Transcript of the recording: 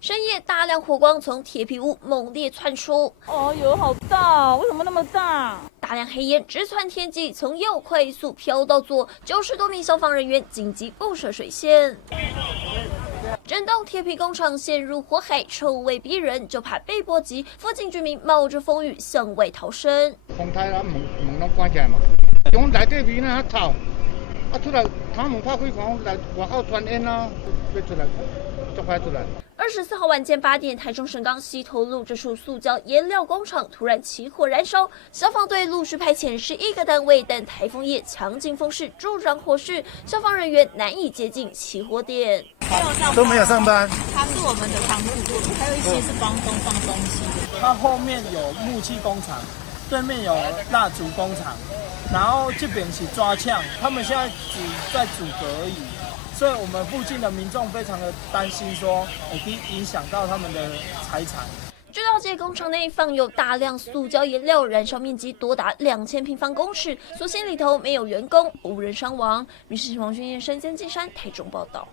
深夜大量火光从铁皮屋猛烈窜出，哦哟，好大！为什么那么大？大量黑烟直窜天际，从右快速飘到左，90多名消防人员紧急布设水线。整栋铁皮工厂陷入火海，臭味逼人，就怕被波及。附近居民冒着风雨向外逃生。风太大，门拢关起来嘛，用内底面那臭，出来，他们怕开窗来外口传烟啊，要出来，就快出来。24号晚间8点，台中神冈西头路这处塑胶颜料工厂突然起火燃烧，消防队陆续派遣11个单位，但台风夜强劲风势助长火势，消防人员难以接近起火点。都没有上班，他是我们的仓库，还有一些是帮东放东西的。它后面有木器工厂，对面有蜡烛工厂，然后这边是抓枪，他们现在在阻隔而已。所以我们附近的民众非常的担心，说会影响到他们的财产。据了解，工厂内放有大量塑胶颜料，燃烧面积多达2000平方公尺，所幸里头没有员工，无人伤亡。民视新闻王俊彦、申监金山台中报道。